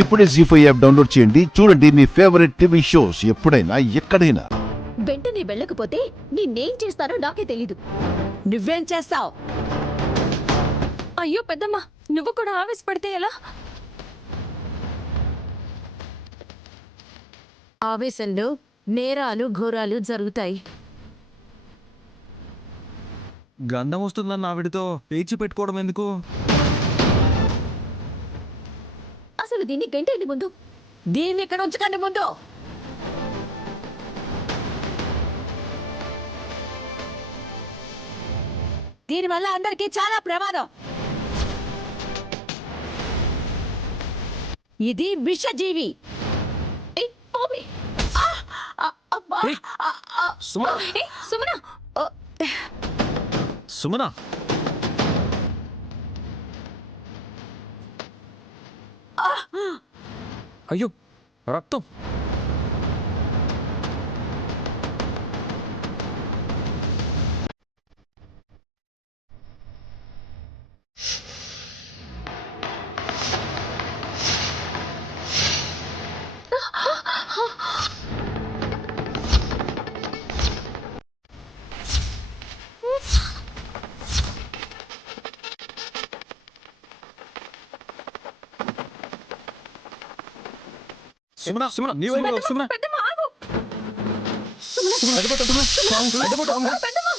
ఇప్పుడే జీ5 app download చేయండి. చూడండి మీ ఫేవరెట్ టీవీ షోస్ ఎప్పుడైనా ఎక్కడైనా. వెంటనే వెళ్ళకపోతే నేనేం చేస్తానో నాకే తెలీదు. నువ్వేం చేస్తావు? అయ్యో పెద్దమ్మ, నువ్వు కూడా ఆవేశపడితే ఎలా? ఆవేశంలో నేరాలు ఘోరాలు జరుగుతాయి. గంధం వస్తుందన్న ఆవిడతో పేచి పెట్టుకోవడం ఎందుకు? అసలు దీన్ని గంటేంటి ముందు. దీన్ని ఇక్కడ ఉంచకండి ముందు. దీనివల్ల అందరికీ చాలా ప్రమాదం. ఇది విషజీవి. ఏయ్, ఆమె. అబ్బా. ఏయ్, సుమన! ఏయ్, సుమన! సుమన! అయ్యో, రక్తం! సుమన! సుమన! నీవే సుమన! పెద్దమ్మ, ఆగు! పెద్దమ్మ!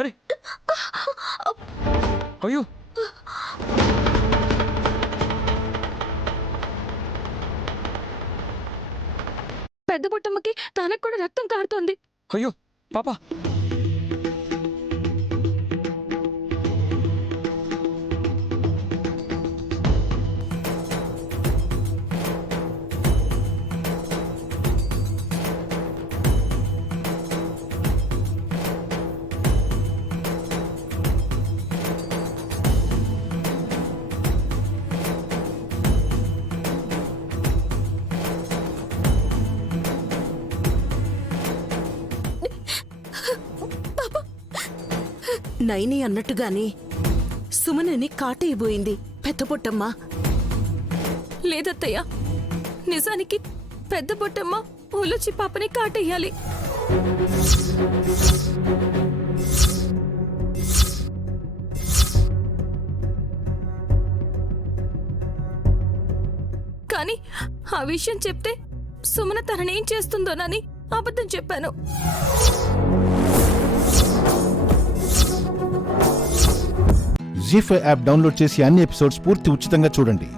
అరే, అయ్యో! పెద్ద బుట్టమ్మకి తనకు కూడా రక్తం కారుతోంది. అయ్యో పాప! నైని అన్నట్టుగానే సుమనని కాటేయబోయింది పెద్ద పొట్టమ్మ. లేదత్తయ్య, నిజానికి పెద్ద బుట్టమ్మ ఊలొచ్చి పాపని కాటేయాలి. కానీ ఆ విషయం చెప్తే సుమన తననేం చేస్తుందోనని అబద్ధం చెప్పాను. జీ5 యాప్ డౌన్లోడ్ చేసి అన్ని ఎపిసోడ్స్ పూర్తి ఉచితంగా చూడండి.